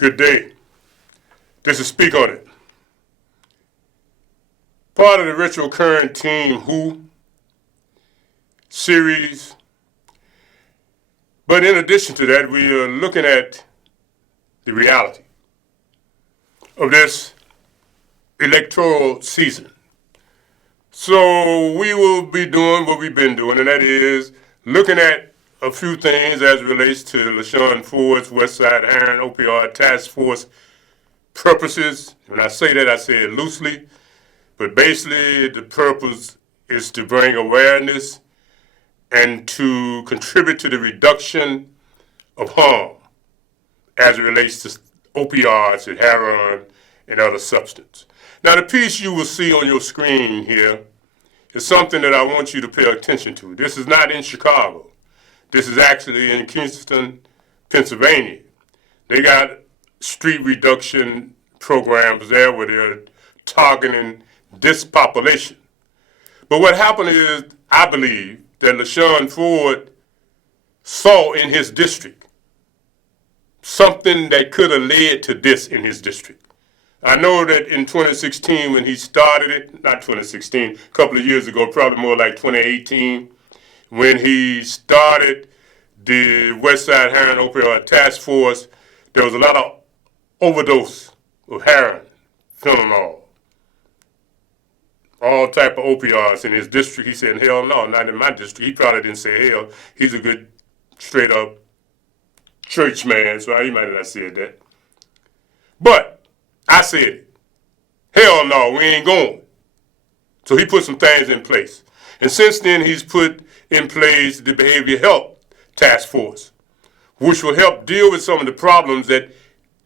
Good day. This is Speak On It. Part of the Retro Current Team Who series. But in addition to that, we are looking at the reality of this electoral season. So we will be doing what we've been doing, and that is looking at a few things as it relates to LaShawn Ford's Westside Heron Opioid Task Force purposes. When I say that, I say it loosely, but basically the purpose is to bring awareness and to contribute to the reduction of harm as it relates to opioids and heroin and other substances. Now, the piece you will see on your screen here is something that I want you to pay attention to. This is not in Chicago. This is actually in Kingston, Pennsylvania. They got street reduction programs there where they're targeting this population. But what happened is, I believe, that LaShawn Ford saw in his district something that could have led to this in his district. I know that in 2016 when he started it, not 2016, a couple of years ago, probably more like 2018, when he started the Westside Heroin Opioid Task Force, there was a lot of overdose of heroin, fentanyl, all type of opioids in his district. He said, hell no, not in my district. He probably didn't say hell. He's a good, straight up church man, so he might have not said that. But I said it. Hell no, we ain't going. So he put some things in place. And since then, he's put in place the Behavioral Health Task Force, which will help deal with some of the problems that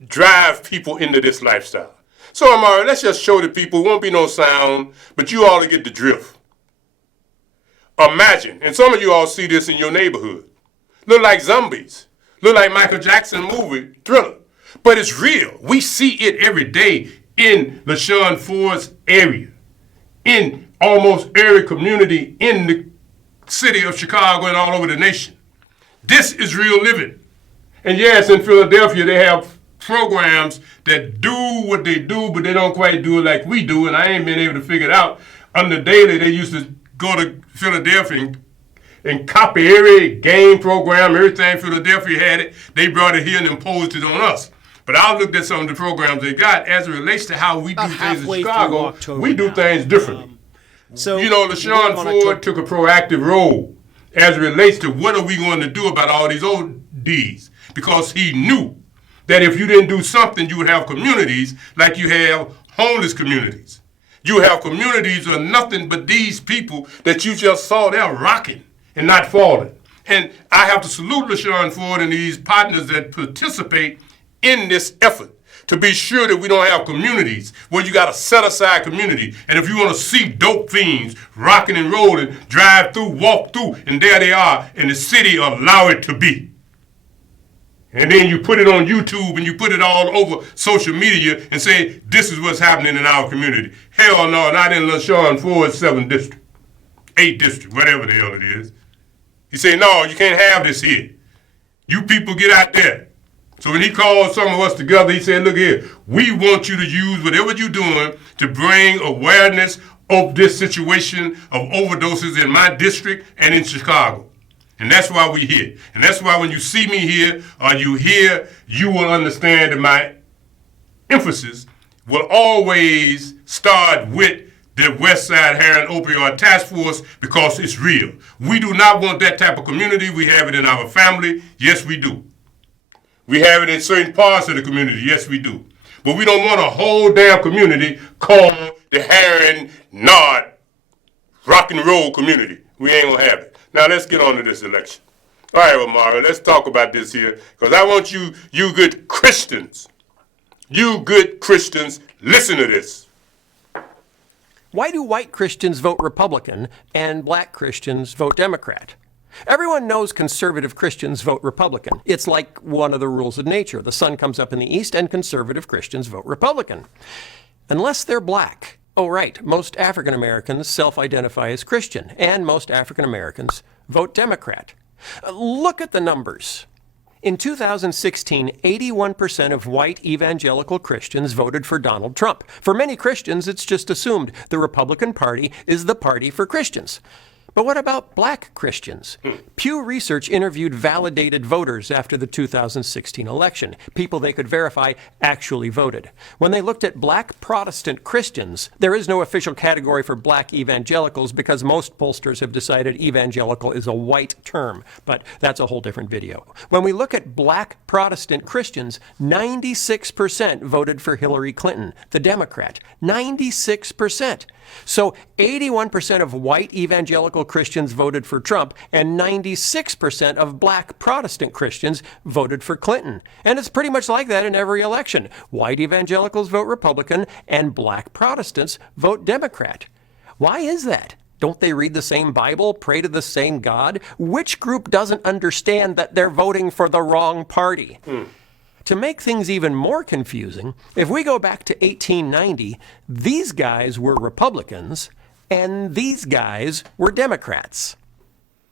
drive people into this lifestyle. So, Amari, let's just show the people, it won't be no sound, but you all to get the drift. Imagine, and some of you all see this in your neighborhood, look like zombies, look like Michael Jackson movie, Thriller, but it's real. We see it every day in LaShawn Ford's area, in almost every community in the city of Chicago and all over the nation. This is real living. And yes, in Philadelphia, they have programs that do what they do, but they don't quite do it like we do, and I ain't been able to figure it out. Under Daily, they used to go to Philadelphia and copy every game program, everything Philadelphia had it. They brought it here and imposed it on us. But I looked at some of the programs they got as it relates to how we do things in Chicago. We do things differently. So, you know, LaShawn Ford took a proactive role as it relates to what are we going to do about all these ODs, because he knew that if you didn't do something, you would have communities like you have homeless communities. You have communities of nothing but these people that you just saw there rocking and not falling. And I have to salute LaShawn Ford and these partners that participate in this effort to be sure that we don't have communities where you got to set aside community. And if you want to see dope fiends rocking and rolling, drive through, walk through, and there they are, and the city allow it to be. And then you put it on YouTube and you put it all over social media and say, this is what's happening in our community. Hell no, not in LaShawn Ford's 7th district, 8th district, whatever the hell it is. He said, no, you can't have this here. You people get out there. So when he called some of us together, he said, look here, we want you to use whatever you're doing to bring awareness of this situation of overdoses in my district and in Chicago. And that's why we're here. And that's why when you see me here or you hear, you will understand that my emphasis will always start with the Westside Heroin Opioid Task Force, because it's real. We do not want that type of community. We have it in our family. Yes, we do. We have it in certain parts of the community. Yes, we do. But we don't want a whole damn community called the heroin, nod, rock and roll community. We ain't gonna have it. Now let's get on to this election. All right, well, Mario, let's talk about this here, because I want you good Christians, listen to this. Why do white Christians vote Republican and black Christians vote Democrat? Everyone knows conservative Christians vote Republican. It's like one of the rules of nature. The sun comes up in the east and conservative Christians vote Republican. Unless they're black. Oh, right. Most African Americans self-identify as Christian, and most African Americans vote Democrat. Look at the numbers. In 2016, 81% of white evangelical Christians voted for Donald Trump. For many Christians, it's just assumed the Republican Party is the party for Christians. But what about black Christians? Pew Research interviewed validated voters after the 2016 election, people they could verify actually voted. When they looked at black Protestant Christians, there is no official category for black evangelicals because most pollsters have decided evangelical is a white term, but that's a whole different video. When we look at black Protestant Christians, 96% voted for Hillary Clinton, the Democrat. 96%. So 81% of white evangelical Christians voted for Trump, and 96% of black Protestant Christians voted for Clinton. And it's pretty much like that in every election. White evangelicals vote Republican, and black Protestants vote Democrat. Why is that? Don't they read the same Bible, pray to the same God? Which group doesn't understand that they're voting for the wrong party? To make things even more confusing, if we go back to 1890, these guys were Republicans and these guys were Democrats.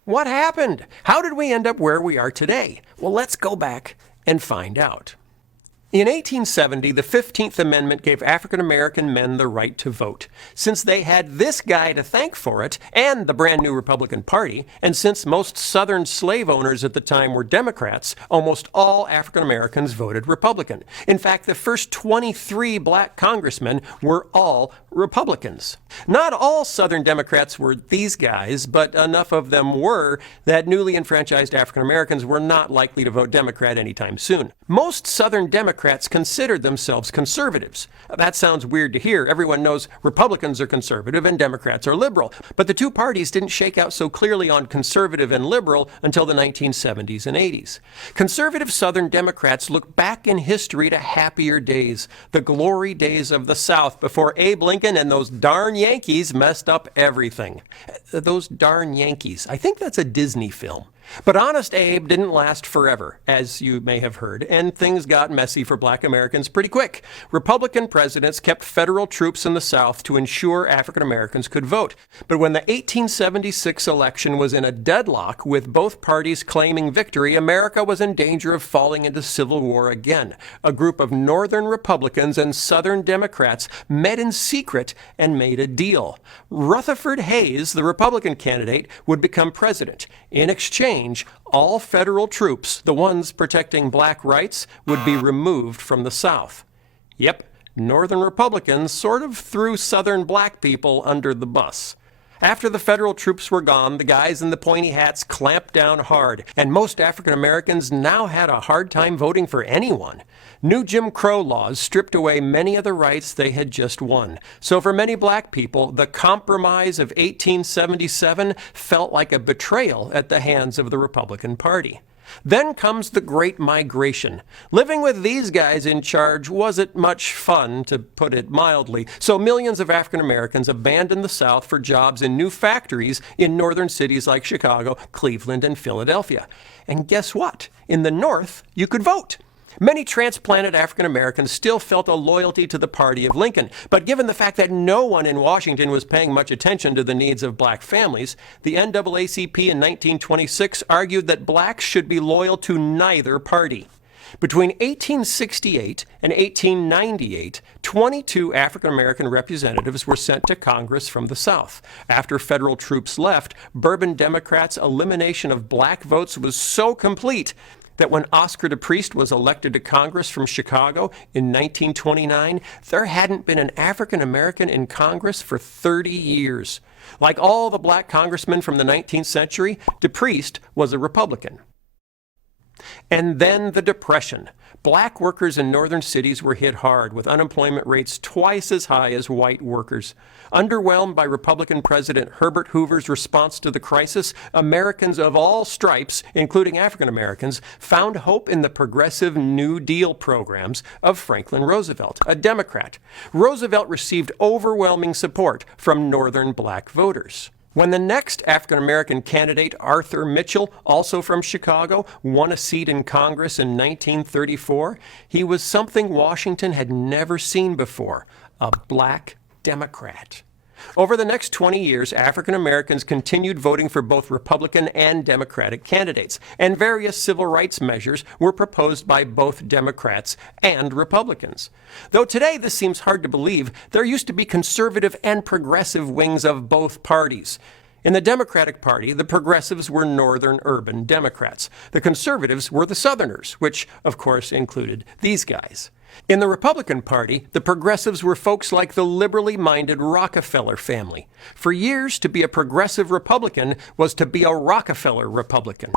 What happened? How did we end up where we are today? Well, let's go back and find out. In 1870, the 15th Amendment gave African American men the right to vote. Since they had this guy to thank for it, and the brand new Republican Party, and since most Southern slave owners at the time were Democrats, almost all African Americans voted Republican. In fact, the first 23 black congressmen were all Republicans. Not all Southern Democrats were these guys, but enough of them were that newly enfranchised African Americans were not likely to vote Democrat anytime soon. Most Southern Democrats considered themselves conservatives. That sounds weird to hear. Everyone knows Republicans are conservative and Democrats are liberal. But the two parties didn't shake out so clearly on conservative and liberal until the 1970s and 80s. Conservative Southern Democrats look back in history to happier days, the glory days of the South before Abe Lincoln and those darn Yankees messed up everything. Those darn Yankees. I think that's a Disney film. But Honest Abe didn't last forever, as you may have heard, and things got messy for black Americans pretty quick. Republican presidents kept federal troops in the South to ensure African Americans could vote. But when the 1876 election was in a deadlock with both parties claiming victory, America was in danger of falling into civil war again. A group of Northern Republicans and Southern Democrats met in secret and made a deal. Rutherford Hayes, the Republican candidate, would become president. In exchange, all federal troops, the ones protecting black rights, would be removed from the South. Yep, Northern Republicans sort of threw Southern black people under the bus. After the federal troops were gone, the guys in the pointy hats clamped down hard, and most African Americans now had a hard time voting for anyone. New Jim Crow laws stripped away many of the rights they had just won. So for many black people, the Compromise of 1877 felt like a betrayal at the hands of the Republican Party. Then comes the Great Migration. Living with these guys in charge wasn't much fun, to put it mildly, so millions of African Americans abandoned the South for jobs in new factories in northern cities like Chicago, Cleveland, and Philadelphia. And guess what? In the North, you could vote. Many transplanted African Americans still felt a loyalty to the party of Lincoln, but given the fact that no one in Washington was paying much attention to the needs of black families, the NAACP in 1926 argued that blacks should be loyal to neither party. Between 1868 and 1898, 22 African American representatives were sent to Congress from the South. After federal troops left, Bourbon Democrats' elimination of black votes was so complete that when Oscar DePriest was elected to Congress from Chicago in 1929, there hadn't been an African American in Congress for 30 years. Like all the black congressmen from the 19th century, DePriest was a Republican. And then the Depression. Black workers in northern cities were hit hard, with unemployment rates twice as high as white workers. Underwhelmed by Republican President Herbert Hoover's response to the crisis, Americans of all stripes, including African Americans, found hope in the progressive New Deal programs of Franklin Roosevelt, a Democrat. Roosevelt received overwhelming support from northern black voters. When the next African-American candidate, Arthur Mitchell, also from Chicago, won a seat in Congress in 1934, he was something Washington had never seen before, a black Democrat. Over the next 20 years, African Americans continued voting for both Republican and Democratic candidates, and various civil rights measures were proposed by both Democrats and Republicans. Though today this seems hard to believe, there used to be conservative and progressive wings of both parties. In the Democratic Party, the progressives were northern urban Democrats. The conservatives were the Southerners, which, of course, included these guys. In the Republican Party, the progressives were folks like the liberally minded Rockefeller family. For years, to be a progressive Republican was to be a Rockefeller Republican.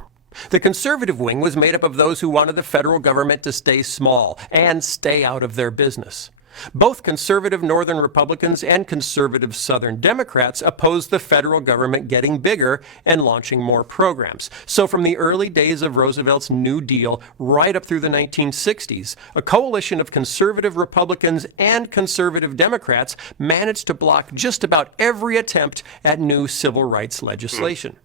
The conservative wing was made up of those who wanted the federal government to stay small and stay out of their business. Both conservative Northern Republicans and conservative Southern Democrats opposed the federal government getting bigger and launching more programs. So from the early days of Roosevelt's New Deal right up through the 1960s, a coalition of conservative Republicans and conservative Democrats managed to block just about every attempt at new civil rights legislation.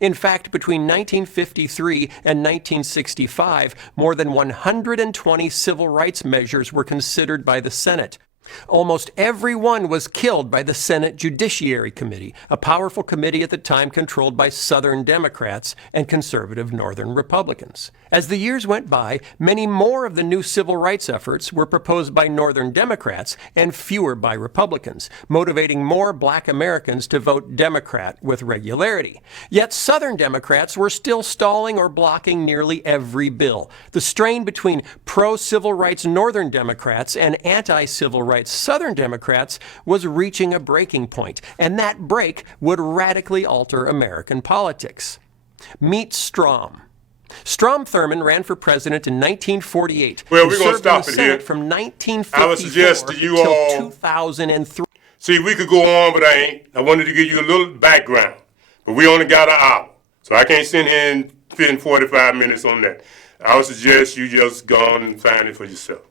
In fact, between 1953 and 1965, more than 120 civil rights measures were considered by the Senate. Almost every one was killed by the Senate Judiciary Committee, a powerful committee at the time controlled by Southern Democrats and conservative Northern Republicans. As the years went by, many more of the new civil rights efforts were proposed by Northern Democrats and fewer by Republicans, motivating more black Americans to vote Democrat with regularity. Yet Southern Democrats were still stalling or blocking nearly every bill. The strain between pro-civil rights Northern Democrats and anti-civil rights Southern Democrats was reaching a breaking point, and that break would radically alter American politics. Meet Strom. Strom Thurmond ran for president in 1948. Well, we're going to stop it here. From 1954 I would suggest to you till all 2003. See, we could go on, but I ain't. I wanted to give you a little background, but we only got an hour, so I can't sit here and spend 45 minutes on that. I would suggest you just go on and find it for yourself.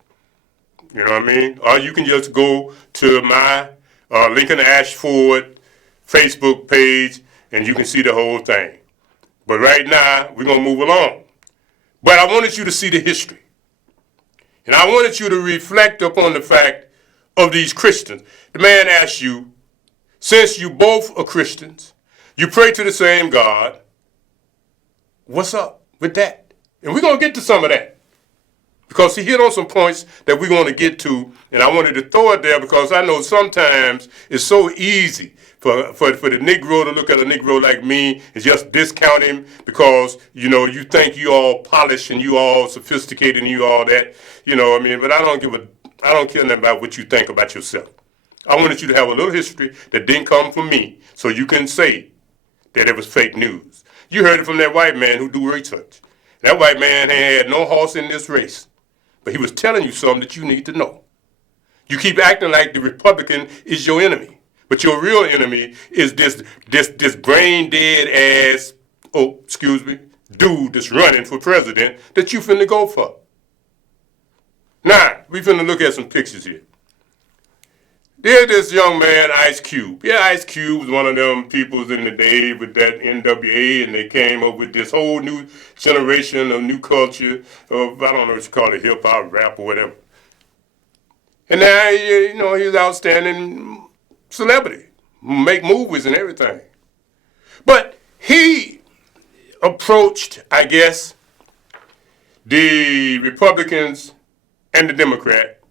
You know what I mean? Or you can just go to my Lincoln Ashford Facebook page and you can see the whole thing. But right now, we're going to move along. But I wanted you to see the history. And I wanted you to reflect upon the fact of these Christians. The man asked you, since you both are Christians, you pray to the same God, what's up with that? And we're going to get to some of that. Because he hit on some points that we're going to get to, and I wanted to throw it there because I know sometimes it's so easy for the Negro to look at a Negro like me and just discount him because, you know, you think you all polished and you all sophisticated and you all that, you know what I mean? But I don't care nothing about what you think about yourself. I wanted you to have a little history that didn't come from me so you can say that it was fake news. You heard it from that white man who do research. That white man had no horse in this race. But he was telling you something that you need to know. You keep acting like the Republican is your enemy. But your real enemy is this brain dead ass, dude that's running for president that you finna go for. Now, we finna look at some pictures here. There's this young man, Ice Cube. Yeah, Ice Cube was one of them peoples in the day with that NWA, and they came up with this whole new generation of new culture of, I don't know what you call it, hip-hop, rap, or whatever. And now, you know, he's outstanding celebrity, make movies and everything. But he approached, I guess, the Republicans and the Democrat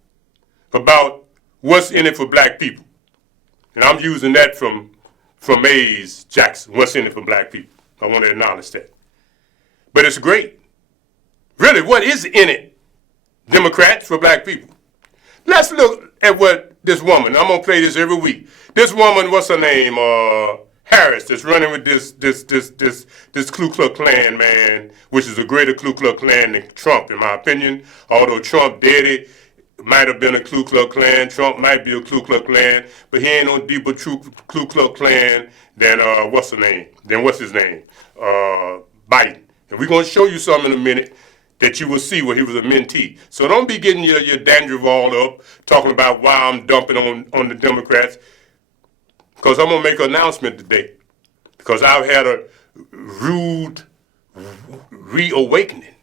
about what's in it for black people. And I'm using that from Mays Jackson, what's in it for black people. I want to acknowledge that. But it's great. Really, what is in it, Democrats, for black people? Let's look at what this woman, I'm going to play this every week. This woman, what's her name? Harris, that's running with this Ku Klux Klan man, which is a greater Ku Klux Klan than Trump, in my opinion. Although Trump daddy might have been a Ku Klux Klan, Trump might be a Ku Klux Klan, but he ain't no deeper Ku Klux Klan than what's his name? Biden. And we're going to show you something in a minute that you will see where he was a mentee. So don't be getting your dandruff all up, talking about why I'm dumping on the Democrats, because I'm going to make an announcement today, because I've had a rude reawakening.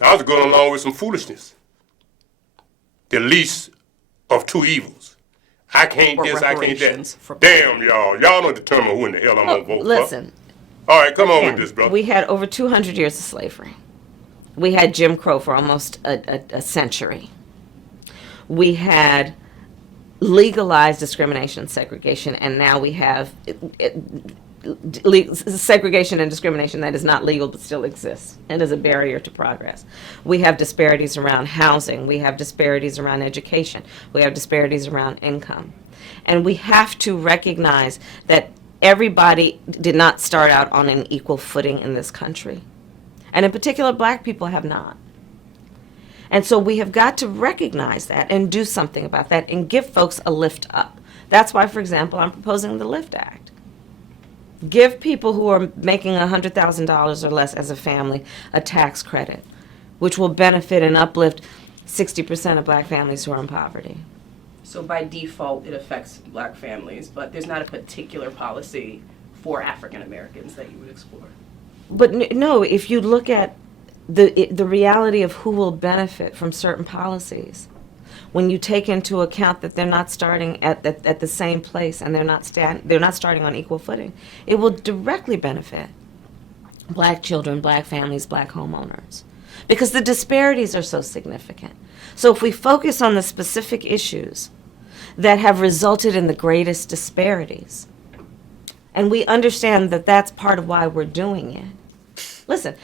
I was going along with some foolishness. The least of two evils. I can't or this, I can't reparations that. for black people. Damn, y'all. Y'all don't determine who in the hell I'm going to vote Listen, for. All right, come on with again, this, brother. we had over 200 years of slavery. We had Jim Crow for almost a century. We had legalized discrimination and segregation, and now we have segregation and discrimination that is not legal but still exists and is a barrier to progress. We have disparities around housing. We have disparities around education. We have disparities around income. And we have to recognize that everybody did not start out on an equal footing in this country. And in particular, black people have not. And so we have got to recognize that and do something about that and give folks a lift up. That's why, for example, I'm proposing the LIFT Act. Give people who are making $100,000 or less as a family a tax credit, which will benefit and uplift 60% of black families who are in poverty. So by default, it affects black families, but there's not a particular policy for African Americans that you would explore. But no, if you look at the reality of who will benefit from certain policies, when you take into account that they're not starting at the same place and they're not starting on equal footing, it will directly benefit black children, black families, black homeowners, because the disparities are so significant. So if we focus on the specific issues that have resulted in the greatest disparities, and we understand that that's part of why we're doing it. Listen,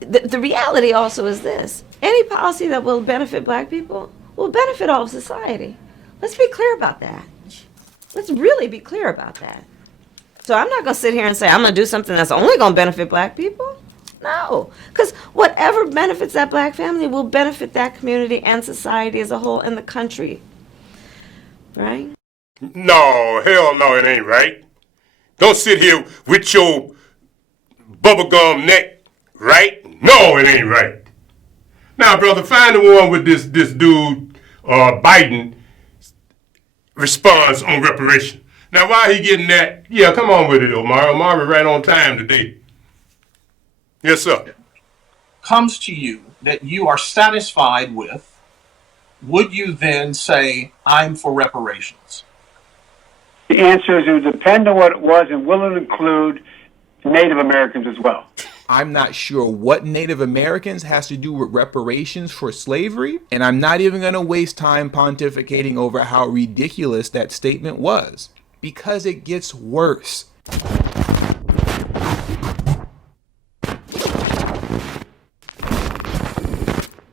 the reality also is this: any policy that will benefit black people will benefit all of society. Let's be clear about that. Let's really be clear about that. So I'm not going to sit here and say I'm going to do something that's only going to benefit black people. No, because whatever benefits that black family will benefit that community and society as a whole in the country. Right? No, hell no, it ain't right. Don't sit here with your bubblegum neck, right? No, it ain't right. Now, brother, find the one with this dude, Biden, response on reparation. Now, while he getting that, yeah, come on with it, Omar. Omar, right on time today. Yes, sir. Comes to you that you are satisfied with, would you then say, I'm for reparations? The answer is it would depend on what it was and will it include Native Americans as well. I'm not sure what Native Americans has to do with reparations for slavery, and I'm not even going to waste time pontificating over how ridiculous that statement was, because it gets worse.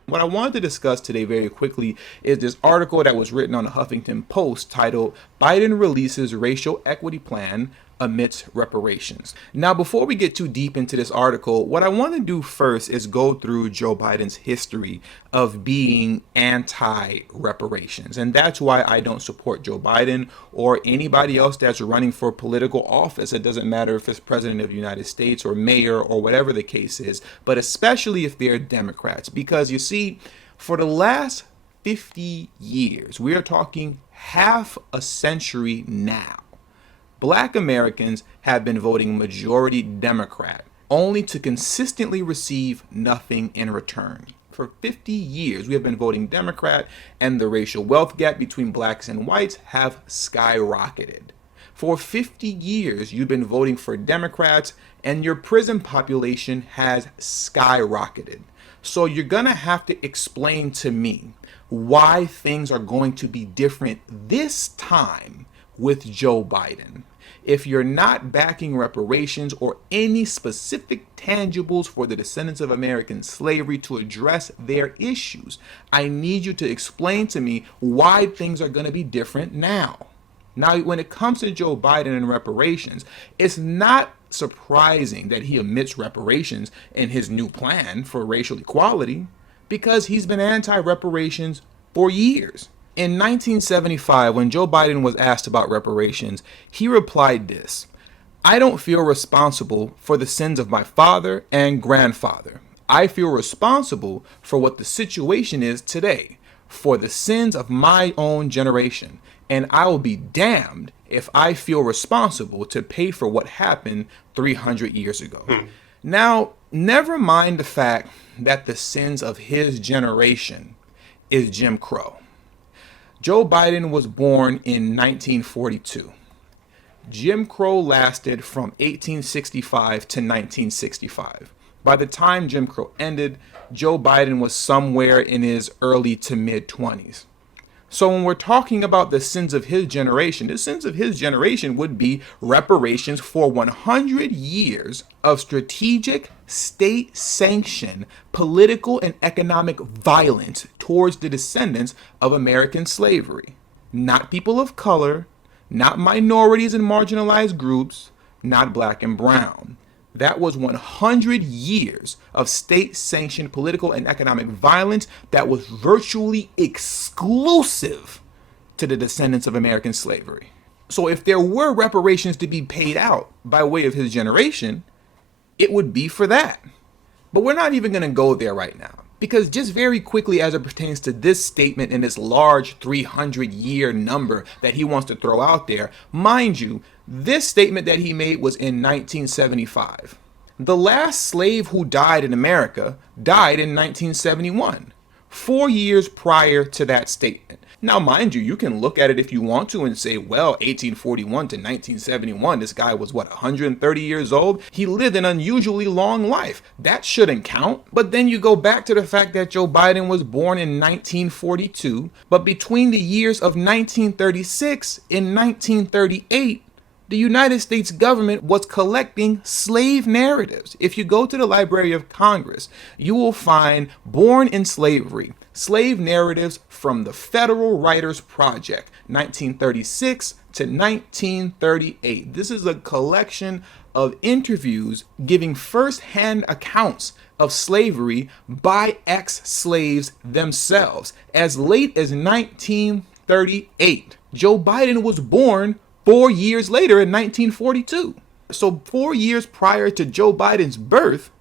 What I wanted to discuss today very quickly is this article that was written on the Huffington Post titled, "Biden Releases Racial Equity Plan Amidst Reparations." Now, before we get too deep into this article, what I want to do first is go through Joe Biden's history of being anti-reparations. And that's why I don't support Joe Biden or anybody else that's running for political office. It doesn't matter if it's president of the United States or mayor or whatever the case is, but especially if they're Democrats. Because you see, for the last 50 years, we are talking half a century now, Black Americans have been voting majority Democrat, only to consistently receive nothing in return. For 50 years, we have been voting Democrat, and the racial wealth gap between blacks and whites have skyrocketed. For 50 years, you've been voting for Democrats, and your prison population has skyrocketed. So you're going to have to explain to me why things are going to be different this time with Joe Biden. If you're not backing reparations or any specific tangibles for the descendants of American slavery to address their issues, I need you to explain to me why things are going to be different now. Now, when it comes to Joe Biden and reparations, it's not surprising that he omits reparations in his new plan for racial equality, because he's been anti-reparations for years. In 1975, when Joe Biden was asked about reparations, he replied this: "I don't feel responsible for the sins of my father and grandfather. I feel responsible for what the situation is today, for the sins of my own generation, and I will be damned if I feel responsible to pay for what happened 300 years ago." Now, never mind the fact that the sins of his generation is Jim Crow. Joe Biden was born in 1942. Jim Crow lasted from 1865 to 1965. By the time Jim Crow ended, Joe Biden was somewhere in his early to mid 20s. So when we're talking about the sins of his generation, the sins of his generation would be reparations for 100 years of strategic, state-sanctioned political and economic violence towards the descendants of American slavery. Not people of color, not minorities and marginalized groups, not black and brown. That was 100 years of state-sanctioned political and economic violence that was virtually exclusive to the descendants of American slavery. So if there were reparations to be paid out by way of his generation, it would be for that. But we're not even going to go there right now. Because just very quickly as it pertains to this statement and this large 300-year number that he wants to throw out there, mind you, this statement that he made was in 1975. The last slave who died in America died in 1971, 4 years prior to that statement. Now, mind you, you can look at it if you want to and say, well, 1841 to 1971, this guy was, 130 years old? He lived an unusually long life. That shouldn't count. But then you go back to the fact that Joe Biden was born in 1942, but between the years of 1936 and 1938, the United States government was collecting slave narratives. If you go to the Library of Congress, you will find Born in Slavery, slave narratives from the Federal Writers Project, 1936 to 1938. This is a collection of interviews giving first-hand accounts of slavery by ex-slaves themselves. As late as 1938, Joe Biden was born 4 years later in 1942. So 4 years prior to Joe Biden's birth,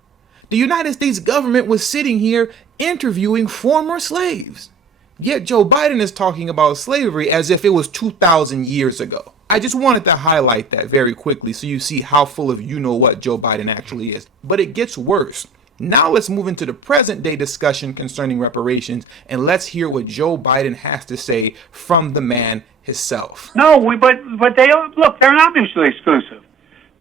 the United States government was sitting here interviewing former slaves. Yet Joe Biden is talking about slavery as if it was 2,000 years ago. I just wanted to highlight that very quickly so you see how full of you-know-what Joe Biden actually is. But it gets worse. Now let's move into the present day discussion concerning reparations, and let's hear what Joe Biden has to say from the man himself. No, but they don't, look, they're not mutually exclusive.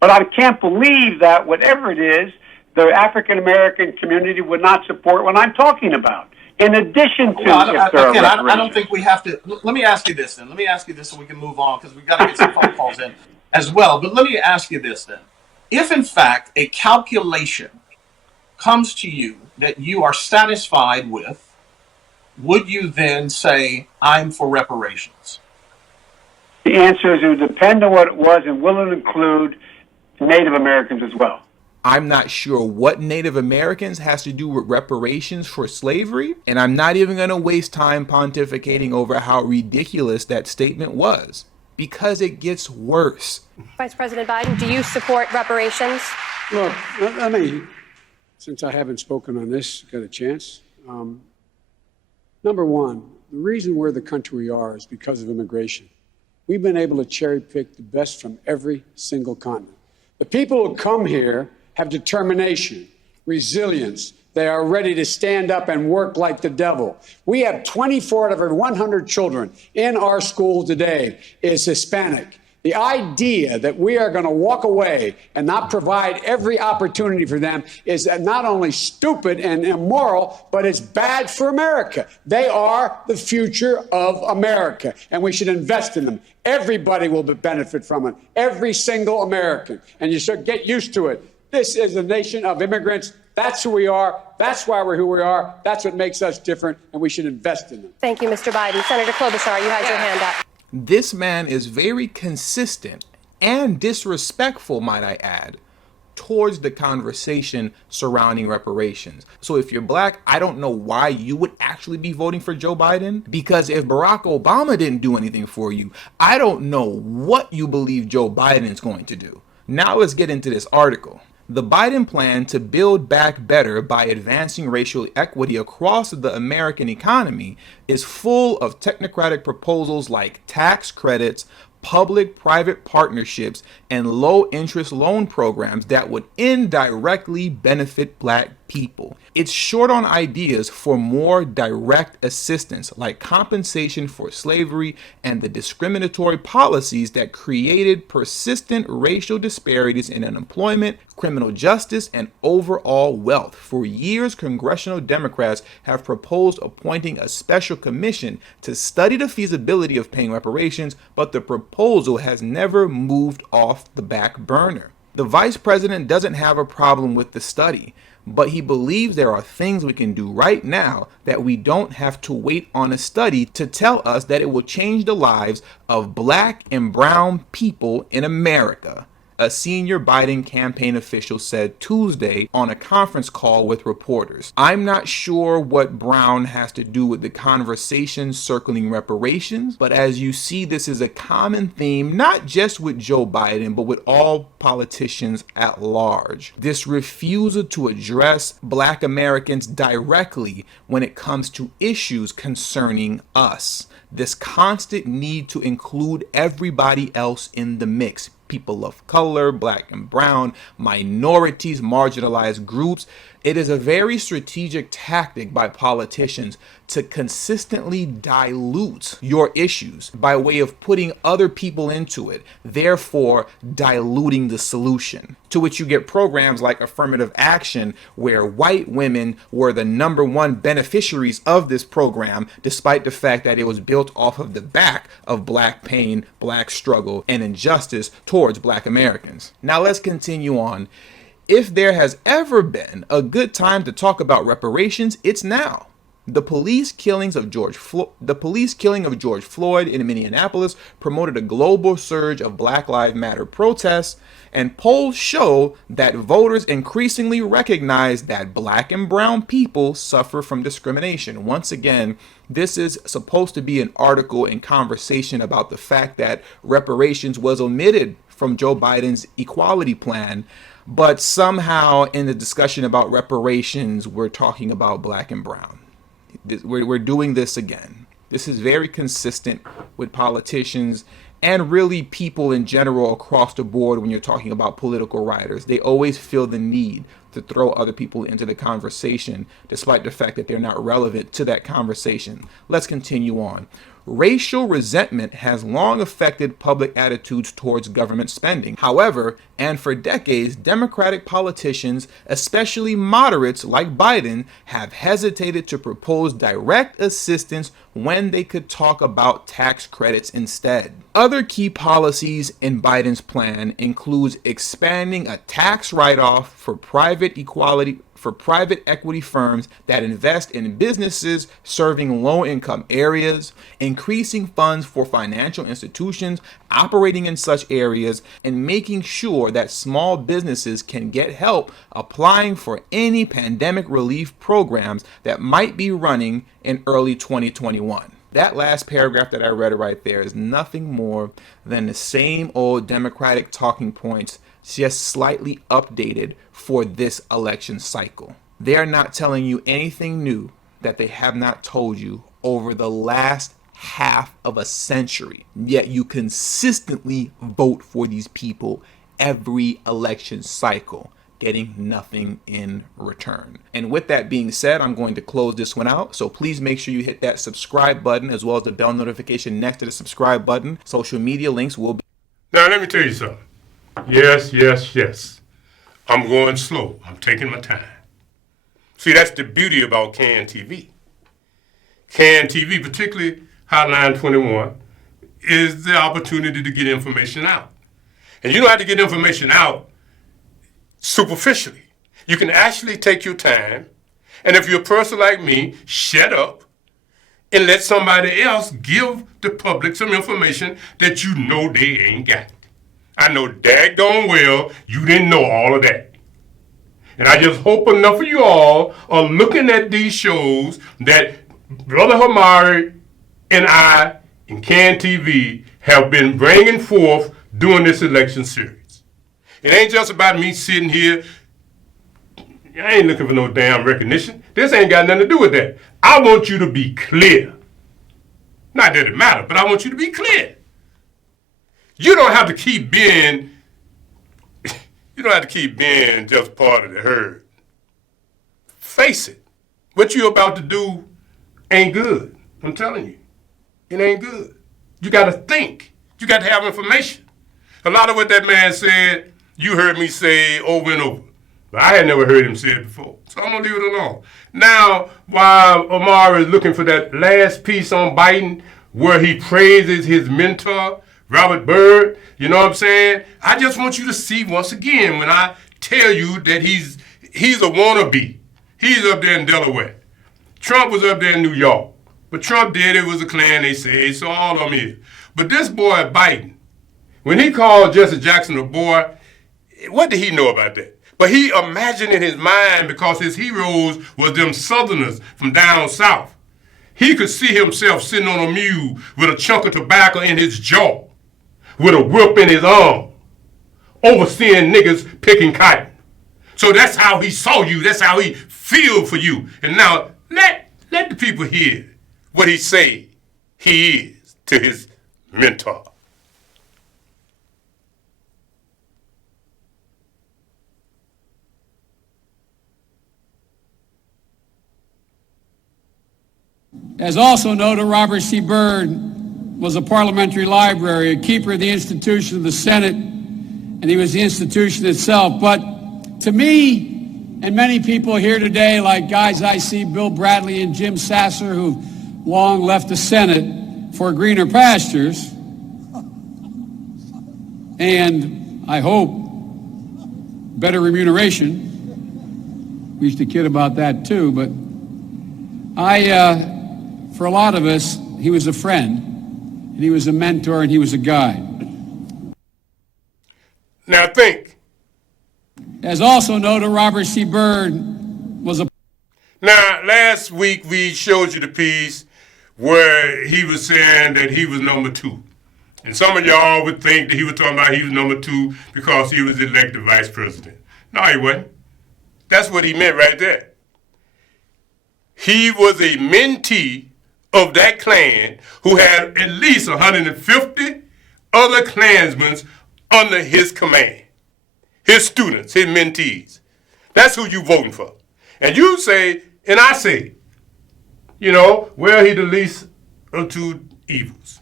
But I can't believe that whatever it is, the African American community would not support what I'm talking about. In addition to, I don't think we have to. Let me ask you this then. Let me ask you this so we can move on because we've got to get some phone calls in as well. But let me ask you this then. If in fact a calculation comes to you that you are satisfied with, would you then say, I'm for reparations? The answer is it would depend on what it was and will it include Native Americans as well. I'm not sure what Native Americans has to do with reparations for slavery, and I'm not even going to waste time pontificating over how ridiculous that statement was, because it gets worse. Vice President Biden, do you support reparations? Look, let me, since I haven't spoken on this, got a chance. Number one, the reason we're the country we are is because of immigration. We've been able to cherry pick the best from every single continent. The people who come here have determination, resilience. They are ready to stand up and work like the devil. We have 24 out of every 100 children in our school today is Hispanic. The idea that we are going to walk away and not provide every opportunity for them is not only stupid and immoral, but it's bad for America. They are the future of America, and we should invest in them. Everybody will benefit from it, every single American, and you should get used to it. This is a nation of immigrants. That's who we are. That's why we're who we are. That's what makes us different, and we should invest in them. Thank you, Mr. Biden. Senator Klobuchar, you had your hand up. This man is very consistent and disrespectful, might I add, towards the conversation surrounding reparations. So if you're black, I don't know why you would actually be voting for Joe Biden, because if Barack Obama didn't do anything for you, I don't know what you believe Joe Biden is going to do. Now let's get into this article. The Biden plan to build back better by advancing racial equity across the American economy is full of technocratic proposals like tax credits, public-private partnerships, and low-interest loan programs that would indirectly benefit black people. It's short on ideas for more direct assistance, like compensation for slavery and the discriminatory policies that created persistent racial disparities in unemployment, criminal justice, and overall wealth. For years, congressional Democrats have proposed appointing a special commission to study the feasibility of paying reparations, but the proposal has never moved off the back burner. The vice president doesn't have a problem with the study, but he believes there are things we can do right now that we don't have to wait on a study to tell us that it will change the lives of black and brown people in America, a senior Biden campaign official said Tuesday on a conference call with reporters. I'm not sure what Brown has to do with the conversation circling reparations, but as you see, this is a common theme, not just with Joe Biden, but with all politicians at large. This refusal to address Black Americans directly when it comes to issues concerning us. This constant need to include everybody else in the mix. People of color, black and brown, minorities, marginalized groups. It is a very strategic tactic by politicians to consistently dilute your issues by way of putting other people into it, therefore diluting the solution. To which you get programs like affirmative action, where white women were the number one beneficiaries of this program, despite the fact that it was built off of the back of black pain, black struggle, and injustice towards black Americans. Now let's continue on. If there has ever been a good time to talk about reparations, it's now. The police killing of George Floyd in Minneapolis promoted a global surge of Black Lives Matter protests, and polls show that voters increasingly recognize that black and brown people suffer from discrimination. Once again, this is supposed to be an article and conversation about the fact that reparations was omitted from Joe Biden's equality plan, but somehow in the discussion about reparations, we're talking about black and brown. We're doing this again. This is very consistent with politicians and really people in general across the board when you're talking about political writers. They always feel the need to throw other people into the conversation, despite the fact that they're not relevant to that conversation. Let's continue on. Racial resentment has long affected public attitudes towards government spending. However, and for decades, Democratic politicians, especially moderates like Biden, have hesitated to propose direct assistance when they could talk about tax credits instead. Other key policies in Biden's plan includes expanding a tax write-off for private equity firms that invest in businesses serving low-income areas, increasing funds for financial institutions operating in such areas, and making sure that small businesses can get help applying for any pandemic relief programs that might be running in early 2021. That last paragraph that I read right there is nothing more than the same old Democratic talking points, just slightly updated for this election cycle. They are not telling you anything new that they have not told you over the last half of a century. Yet you consistently vote for these people every election cycle, getting nothing in return. And with that being said, I'm going to close this one out. So please make sure you hit that subscribe button as well as the bell notification next to the subscribe button. Social media links will be. Now, let me tell you something. Yes. I'm going slow. I'm taking my time. See, that's the beauty about CAN TV. CAN TV, particularly Hotline 21, is the opportunity to get information out. And you don't have to get information out superficially. You can actually take your time, and if you're a person like me, shut up and let somebody else give the public some information that you know they ain't got. I know daggone well you didn't know all of that. And I just hope enough of you all are looking at these shows that Brother Hamari and I in CAN TV have been bringing forth during this election series. It ain't just about me sitting here. I ain't looking for no damn recognition. This ain't got nothing to do with that. I want you to be clear. Not that it matters, but I want you to be clear. You don't have to keep being just part of the herd. face it. What you're about to do ain't good. I'm telling you. It ain't good. You got to think. You got to have information. A lot of what that man said, you heard me say over and over. But I had never heard him say it before. So I'm going to leave it alone. Now, while Omar is looking for that last piece on Biden, where he praises his mentor, Robert Byrd, you know what I'm saying? I just want you to see once again when I tell you that he's a wannabe. He's up there in Delaware. Trump was up there in New York. But Trump did, it was a Klan, they say, so all of them is. But this boy, Biden, when he called Jesse Jackson a boy, what did he know about that? But he imagined in his mind, because his heroes was them Southerners from down south. He could see himself sitting on a mule with a chunk of tobacco in his jaw, with a whip in his arm, overseeing niggas picking cotton. So that's how he saw you. That's how he feel for you. And now let the people hear what he say he is to his mentor. As also noted, Robert C. Byrd was a parliamentary library, a keeper of the institution of the Senate, and he was the institution itself. But to me, and many people here today, like guys I see, Bill Bradley and Jim Sasser, who've long left the Senate for greener pastures, and I hope better remuneration. We used to kid about that too, but for a lot of us, he was a friend, and he was a mentor, and he was a guide. Now think. As also noted, Robert C. Byrd was a... Now, last week we showed you the piece where he was saying that he was number 2. And some of y'all would think that he was talking about he was number 2 because he was elected vice president. No, he wasn't. That's what he meant right there. He was a mentee of that Klan who had at least 150 other Klansmen under his command. His students, his mentees. That's who you voting for. And you say, and I say, you know, well, he the least of two evils.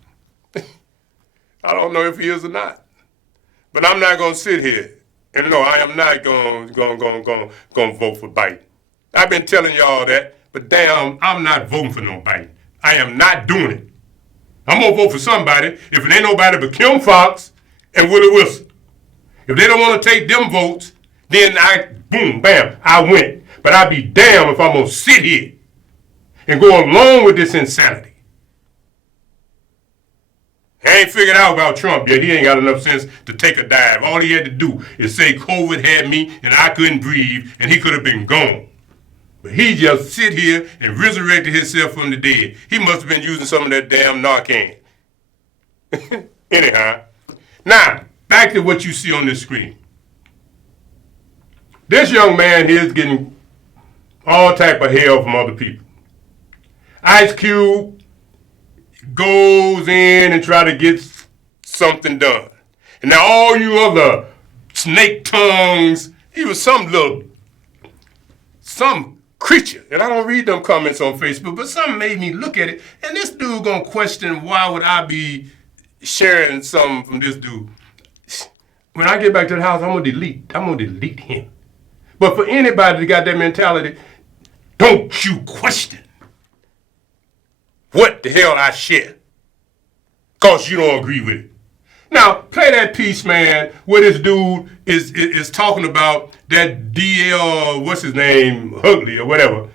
I don't know if he is or not. But I'm not going to sit here and no, I am not going to vote for Biden. I've been telling y'all that, but damn, I'm not voting for no Biden. I am not doing it. I'm going to vote for somebody if it ain't nobody but Kim Foxx and Willie Wilson. If they don't want to take them votes, then boom, bam, I win. But I'd be damned if I'm going to sit here and go along with this insanity. I ain't figured out about Trump yet. He ain't got enough sense to take a dive. All he had to do is say COVID had me and I couldn't breathe and he could have been gone. But he just sit here and resurrected himself from the dead. He must have been using some of that damn Narcan. Anyhow, now, back to what you see on this screen. This young man here is getting all type of hell from other people. Ice Cube goes in and try to get something done. And now all you other snake tongues, he was some creature. And I don't read them comments on Facebook, but something made me look at it. And this dude gonna question why would I be sharing something from this dude. When I get back to the house, I'm gonna delete him. But for anybody that got that mentality, don't you question what the hell I share, cause you don't agree with it. Now, play that piece, man, where this dude is talking about that DL, what's his name, Hugley or whatever.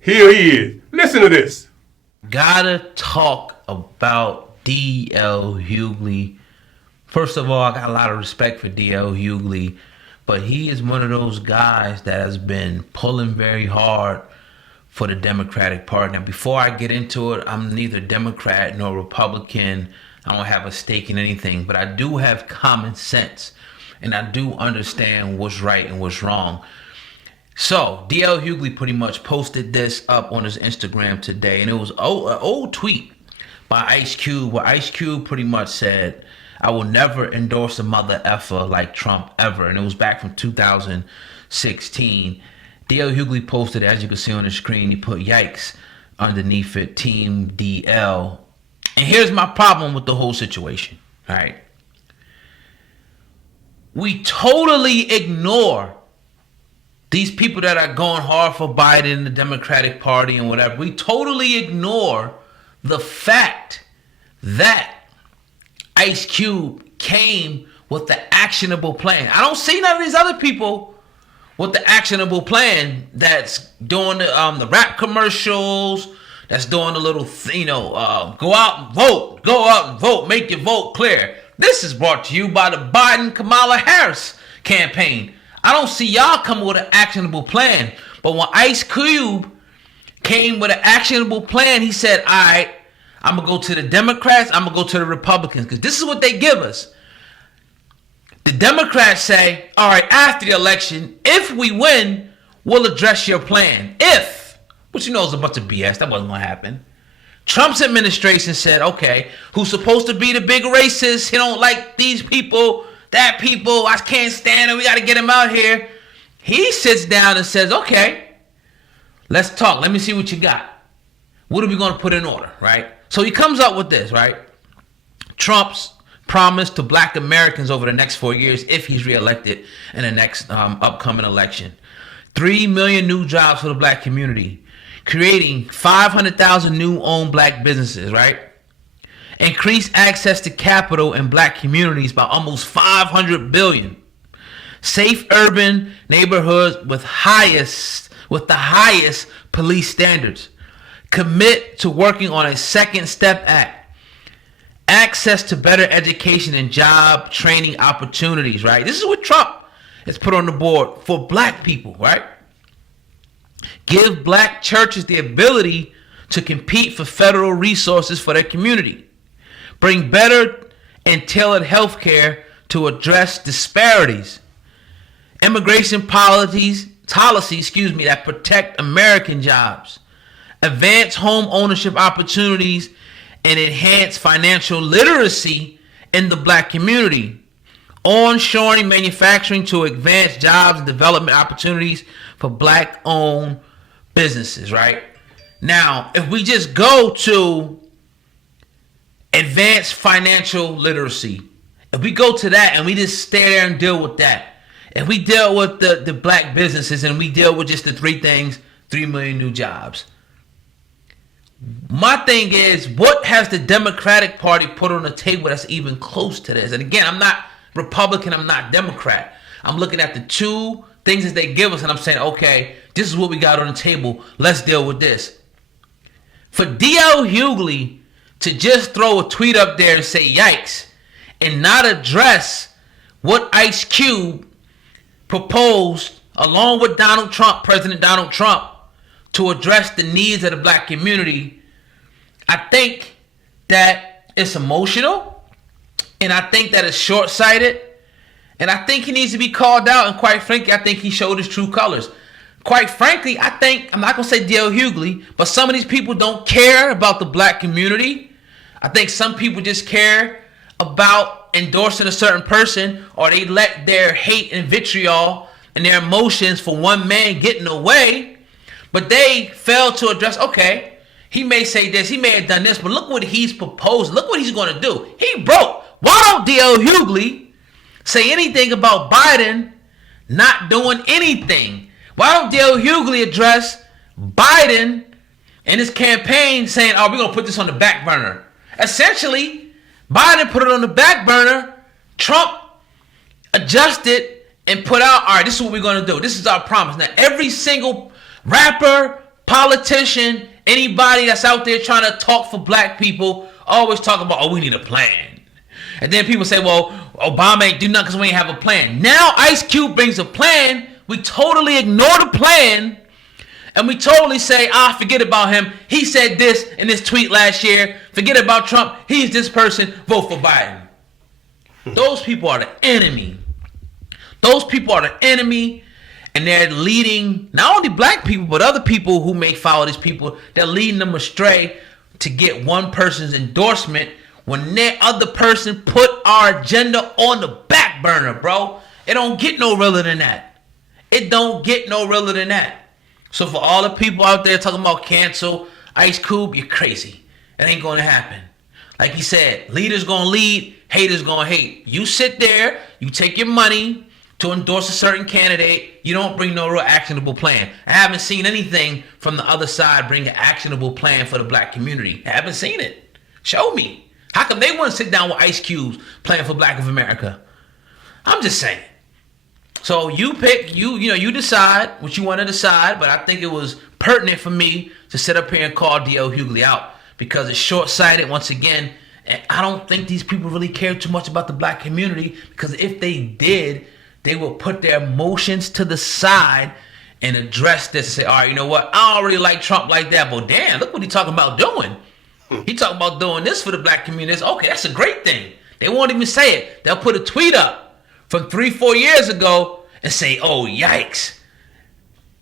Here he is. Listen to this. Gotta talk about D.L. Hughley. First of all, I got a lot of respect for D.L. Hughley, but he is one of those guys that has been pulling very hard for the Democratic Party. Now, before I get into it, I'm neither Democrat nor Republican. I don't have a stake in anything, but I do have common sense, and I do understand what's right and what's wrong. So, D.L. Hughley pretty much posted this up on his Instagram today, and it was an old tweet by Ice Cube, where Ice Cube pretty much said, "I will never endorse a mother effer like Trump ever." And it was back from 2016. D.L. Hughley posted, as you can see on the screen, he put yikes underneath it, Team DL. And here's my problem with the whole situation, all right? We totally ignore these people that are going hard for Biden, the Democratic Party and whatever. We totally ignore the fact that Ice Cube came with the actionable plan. I don't see none of these other people with the actionable plan that's doing the rap commercials, that's doing the little, go out and vote, make your vote clear. This is brought to you by the Biden-Kamala Harris campaign. I don't see y'all coming with an actionable plan. But when Ice Cube came with an actionable plan, he said, all right, I'm going to go to the Democrats, I'm going to go to the Republicans, because this is what they give us. The Democrats say, all right, after the election, if we win, we'll address your plan. If, which you know is a bunch of BS, that wasn't going to happen. Trump's administration said, okay, who's supposed to be the big racist? He don't like these people, that people, I can't stand him, we got to get him out here. He sits down and says, okay, let's talk. Let me see what you got. What are we going to put in order, right? So he comes up with this, right? Trump's promise to black Americans over the next 4 years, if he's reelected in the next upcoming election. 3 million new jobs for the black community. Creating 500,000 new owned black businesses, right? Increase access to capital in black communities by almost 500 billion. Safe urban neighborhoods with the highest police standards. Commit to working on a Second Step Act. Access to better education and job training opportunities, right? This is what Trump has put on the board for black people, right? Give black churches the ability to compete for federal resources for their community. Bring better and tailored health care to address disparities. Immigration policies that protect American jobs. Advance home ownership opportunities and enhance financial literacy in the black community. Onshoring manufacturing to advance jobs and development opportunities for black-owned businesses, right? Now, if we just go to advanced financial literacy, if we go to that and we just stay there and deal with that, if we deal with the black businesses and we deal with just the three things, 3 million new jobs. My thing is, what has the Democratic Party put on the table that's even close to this? And again, I'm not Republican, I'm not Democrat. I'm looking at the two things that they give us and I'm saying, okay, this is what we got on the table. Let's deal with this. For D.L. Hughley to just throw a tweet up there and say yikes and not address what Ice Cube proposed along with Donald Trump, President Donald Trump, to address the needs of the black community, I think that it's emotional, and I think that it's short-sighted, and I think he needs to be called out, and quite frankly, I think he showed his true colors. Quite frankly, I think, I'm not going to say D.L. Hughley, but some of these people don't care about the black community. I think some people just care about endorsing a certain person, or they let their hate and vitriol and their emotions for one man get in the way. But they failed to address, okay, he may say this, he may have done this, but look what he's proposed. Look what he's going to do. He broke. Why don't D.L. Hughley say anything about Biden not doing anything? Why don't D.L. Hughley address Biden and his campaign saying, oh, we're going to put this on the back burner? Essentially, Biden put it on the back burner. Trump adjusted and put out, all right, this is what we're going to do. This is our promise. Now, every single rapper, politician, anybody that's out there trying to talk for black people always talk about, oh, we need a plan. And then people say, well, Obama ain't do nothing because we ain't have a plan. Now Ice Cube brings a plan. We totally ignore the plan. And we totally say, forget about him. He said this in his tweet last year. Forget about Trump. He's this person. Vote for Biden. Those people are the enemy. Those people are the enemy. And they're leading not only black people, but other people who may follow these people. They're leading them astray to get one person's endorsement when that other person put our agenda on the back burner, bro. It don't get no realer than that. It don't get no realer than that. So for all the people out there talking about cancel Ice Cube, you're crazy. It ain't going to happen. Like he said, leaders going to lead, haters going to hate. You sit there, you take your money to endorse a certain candidate, you don't bring no real actionable plan. I haven't seen anything from the other side bring an actionable plan for the black community. I haven't seen it. Show me. How come they want to sit down with Ice Cube's plan for Black of America? I'm just saying. So you pick, you decide what you want to decide, but I think it was pertinent for me to sit up here and call D.L. Hughley out because it's short-sighted once again, and I don't think these people really care too much about the black community, because if they did, they will put their emotions to the side and address this and say, all right, you know what? I don't really like Trump like that, but damn, look what he's talking about doing. He talking about doing this for the black community. Okay, that's a great thing. They won't even say it. They'll put a tweet up from 3-4 years ago and say, oh, yikes.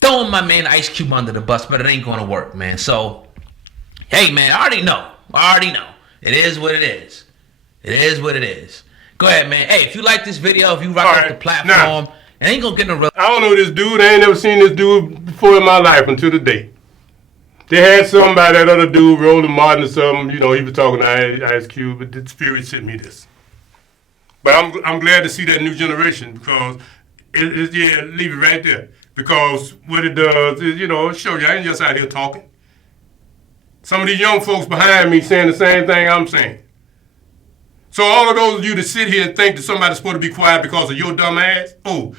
Throwing my man Ice Cube under the bus, but it ain't going to work, man. So, hey, man, I already know. It is what it is. It is what it is. Go ahead, man. Hey, if you like this video, if you rock out the platform, it ain't gonna get no real. I don't know this dude. I ain't never seen this dude before in my life until today. They had somebody, that other dude, Roland Martin or something, he was talking to Ice Cube, but the spirit sent me this. But I'm glad to see that new generation, because leave it right there. Because what it does is, it shows you I ain't just out here talking. Some of these young folks behind me saying the same thing I'm saying. So all of those of you that sit here and think that somebody's supposed to be quiet because of your dumb ass,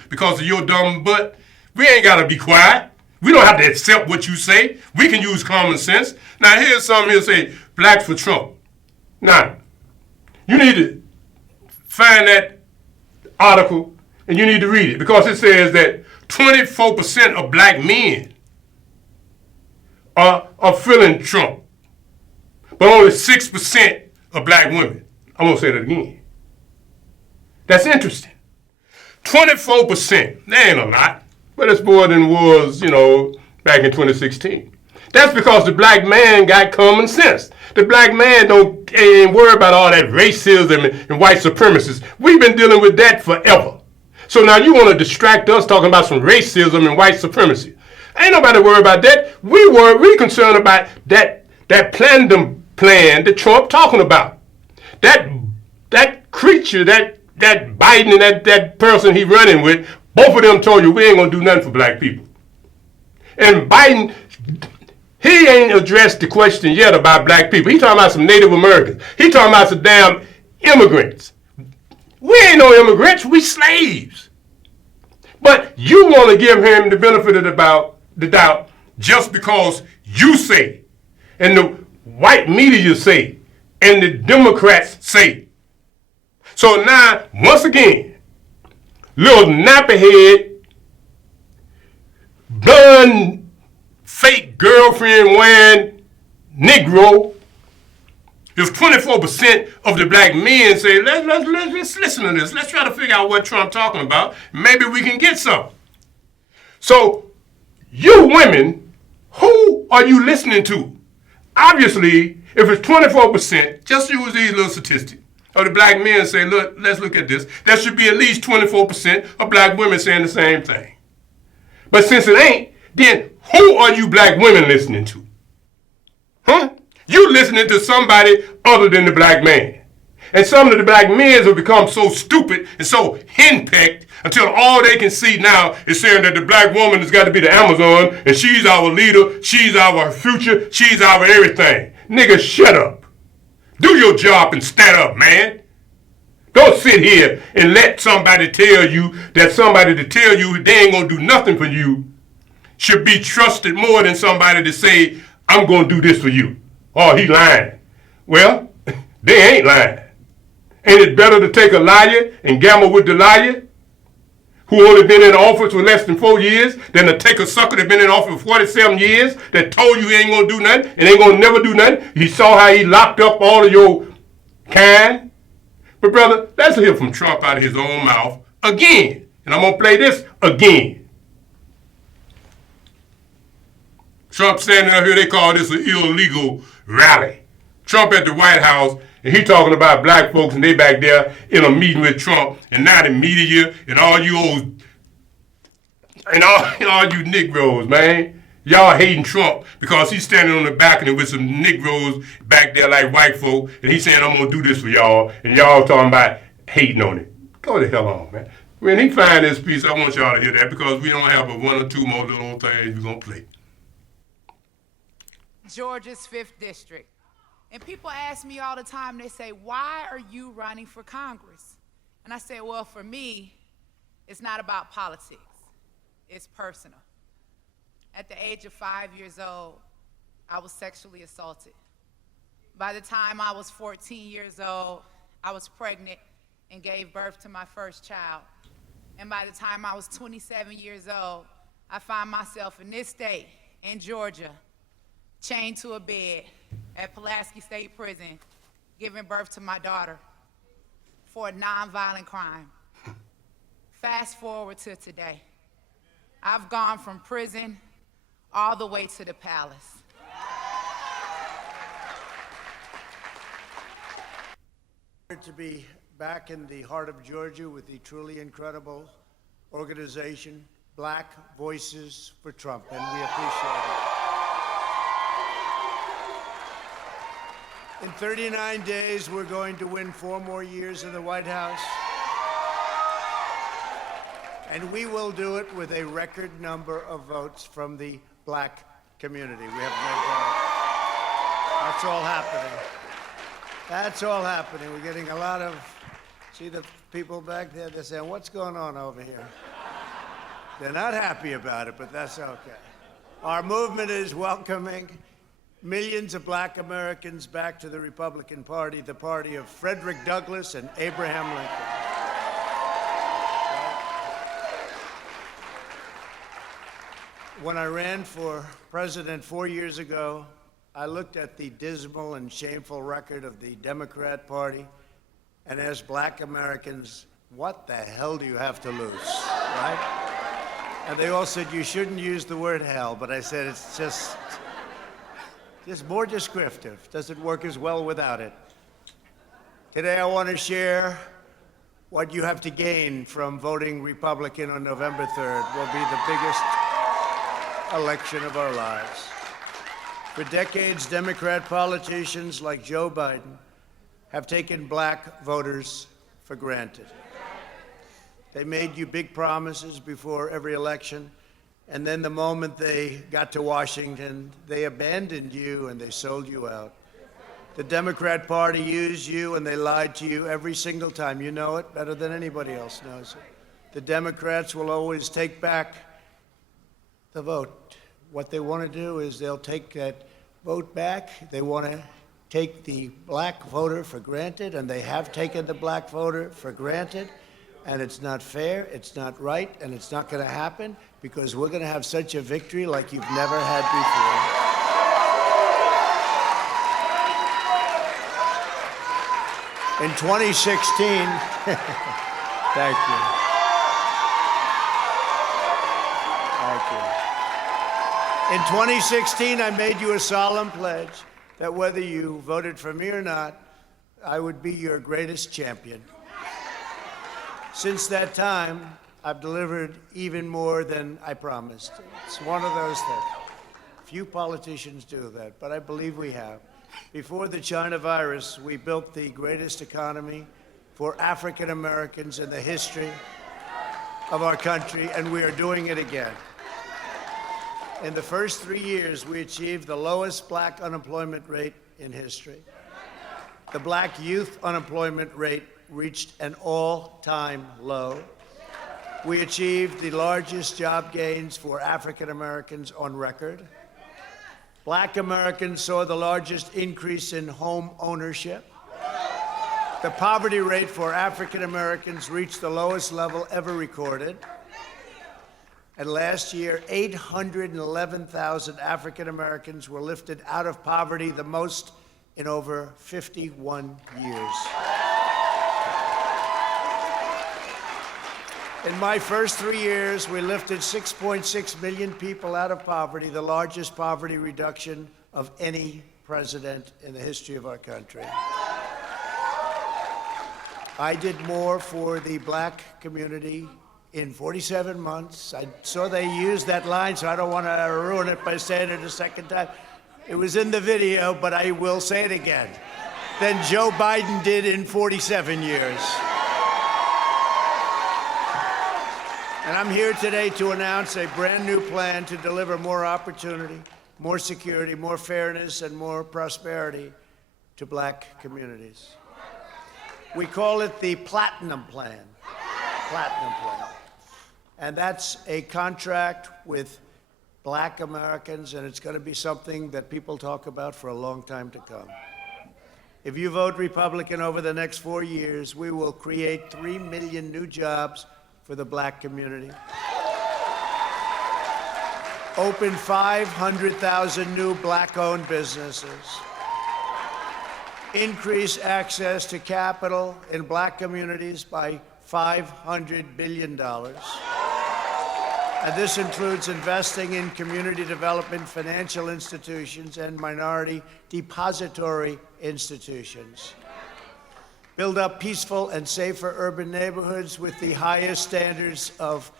because of your dumb butt, we ain't got to be quiet. We don't have to accept what you say. We can use common sense. Now, here's something here say, blacks for Trump. Now, you need to find that article and you need to read it, because it says that 24% of black men are feeling Trump, but only 6% of black women. I'm going to say that again. That's interesting. 24%. That ain't a lot, but it's more than it was, back in 2016. That's because the black man got common sense. The black man ain't worry about all that racism and white supremacists. We've been dealing with that forever. So now you want to distract us talking about some racism and white supremacy. Ain't nobody worried about that. We concerned about that plan that Trump talking about. That creature, that Biden and that person he running with, both of them told you we ain't gonna do nothing for black people. And Biden, he ain't addressed the question yet about black people. He talking about some Native Americans. He talking about some damn immigrants. We ain't no immigrants, we slaves. But you want to give him the benefit of the doubt just because you say, and the white media say, and the Democrats say. So now, once again, little nappy-head, blonde, fake girlfriend wearing Negro, if 24% of the black men say, let's listen to this. Let's try to figure out what Trump's talking about. Maybe we can get some. So, you women, who are you listening to? Obviously, if it's 24%, just use these little statistics of the black men say, look, let's look at this. There should be at least 24% of black women saying the same thing. But since it ain't, then who are you black women listening to? Huh? You listening to somebody other than the black man. And some of the black men have become so stupid and so henpecked until all they can see now is saying that the black woman has got to be the Amazon and she's our leader, she's our future, she's our everything. Nigga, shut up. Do your job and stand up, man. Don't sit here and let somebody tell you that somebody to tell you they ain't gonna do nothing for you should be trusted more than somebody to say, I'm gonna do this for you. Oh, he lying. Well, they ain't lying. Ain't it better to take a liar and gamble with the liar who only been in office for less than 4 years than to take a sucker that been in office for 47 years that told you he ain't gonna do nothing and ain't gonna never do nothing? You saw how he locked up all of your kind. But brother, let's hear from Trump out of his own mouth again. And I'm gonna play this again. Trump standing up here, they call this an illegal rally. Trump at the White House, and he talking about black folks, and they back there in a meeting with Trump, and now the media and all you old And all you Negroes, man. Y'all hating Trump because he's standing on the balcony with some Negroes back there like white folk, and he's saying, I'm going to do this for y'all, and y'all talking about hating on it. Go the hell on, man. When he find this piece, I want y'all to hear that because we don't have but one or two more little things we're going to play. Georgia's 5th District. And people ask me all the time, they say, why are you running for Congress? And I say, well, for me, it's not about politics. It's personal. At the age of 5 years old, I was sexually assaulted. By the time I was 14 years old, I was pregnant and gave birth to my first child. And by the time I was 27 years old, I found myself in this state, in Georgia, chained to a bed at Pulaski State Prison, giving birth to my daughter for a nonviolent crime. Fast forward to today. I've gone from prison all the way to the palace. To be back in the heart of Georgia with the truly incredible organization, Black Voices for Trump, and we appreciate it. In 39 days, we're going to win 4 more years in the White House. And we will do it with a record number of votes from the Black community. We have no doubt. That's all happening. That's all happening. We're getting a lot of, see the people back there, they're saying, what's going on over here? They're not happy about it, but that's okay. Our movement is welcoming millions of Black Americans back to the Republican Party, the party of Frederick Douglass and Abraham Lincoln. When I ran for president 4 years ago, I looked at the dismal and shameful record of the Democrat Party and asked Black Americans, what the hell do you have to lose, right? And they all said, you shouldn't use the word hell, but I said, it's just more descriptive. Doesn't work as well without it. Today I want to share what you have to gain from voting Republican on November 3rd. Will be the biggest election of our lives. For decades, Democrat politicians like Joe Biden have taken Black voters for granted. They made you big promises before every election, and then the moment they got to Washington, they abandoned you and they sold you out. The Democrat Party used you and they lied to you every single time. You know it better than anybody else knows it. The Democrats will always take back the vote. What they want to do is they'll take that vote back. They want to take the Black voter for granted, and they have taken the Black voter for granted. And it's not fair, it's not right, and it's not going to happen because we're going to have such a victory like you've never had before. In 2016, thank you. In 2016, I made you a solemn pledge that whether you voted for me or not, I would be your greatest champion. Since that time, I've delivered even more than I promised. It's one of those things. Few politicians do that, but I believe we have. Before the China virus, we built the greatest economy for African Americans in the history of our country, and we are doing it again. In the first 3 years, we achieved the lowest Black unemployment rate in history. The Black youth unemployment rate reached an all-time low. We achieved the largest job gains for African Americans on record. Black Americans saw the largest increase in home ownership. The poverty rate for African Americans reached the lowest level ever recorded. And last year, 811,000 African Americans were lifted out of poverty, the most in over 51 years. In my first 3 years, we lifted 6.6 million people out of poverty, the largest poverty reduction of any president in the history of our country. I did more for the Black community in 47 months. I saw they used that line, so I don't want to ruin it by saying it a second time. It was in the video, but I will say it again. Than Joe Biden did in 47 years. And I'm here today to announce a brand new plan to deliver more opportunity, more security, more fairness, and more prosperity to black communities. We call it the Platinum Plan. Platinum Plan. And that's a contract with black Americans, and it's going to be something that people talk about for a long time to come. If you vote Republican over the next 4 years, we will create 3 million new jobs for the black community. Open 500,000 new black-owned businesses. Increase access to capital in black communities by $500 billion. And this includes investing in community development, financial institutions, and minority depository institutions. Build up peaceful and safer urban neighborhoods with the highest standards of,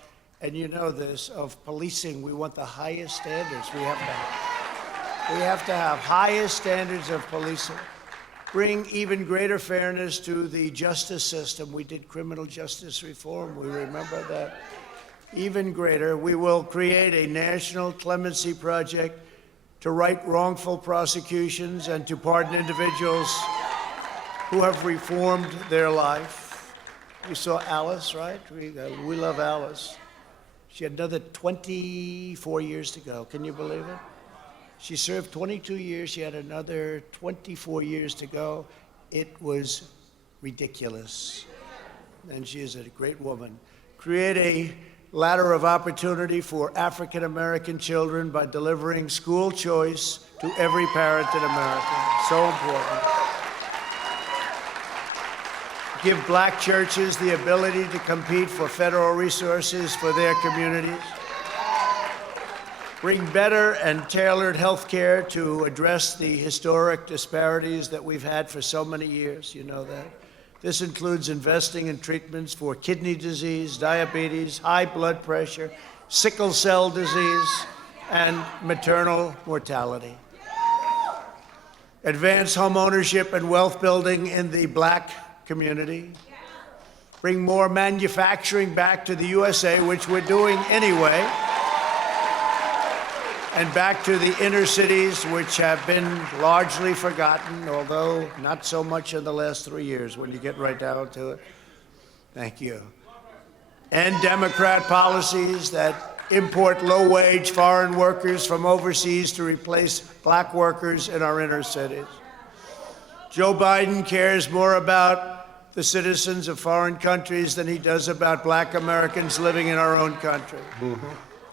and you know this, of policing. We want the highest standards. We have to have highest standards of policing. Bring even greater fairness to the justice system. We did criminal justice reform. We remember that. Even greater, we will create a national clemency project to right wrongful prosecutions and to pardon individuals who have reformed their life. You saw Alice, right? We love Alice. She had another 24 years to go. Can you believe it? She served 22 years. She had another 24 years to go. It was ridiculous. And she is a great woman. Create a ladder of opportunity for African American children by delivering school choice to every parent in America. So important. Give black churches the ability to compete for federal resources for their communities. Bring better and tailored health care to address the historic disparities that we've had for so many years. You know that. This includes investing in treatments for kidney disease, diabetes, high blood pressure, sickle cell disease, and maternal mortality. Advance home ownership and wealth building in the black community. Bring more manufacturing back to the USA, which we're doing anyway, and back to the inner cities, which have been largely forgotten, although not so much in the last 3 years when you get right down to it. Thank you. End Democrat policies that import low-wage foreign workers from overseas to replace black workers in our inner cities. Joe Biden cares more about the citizens of foreign countries than he does about black Americans living in our own country.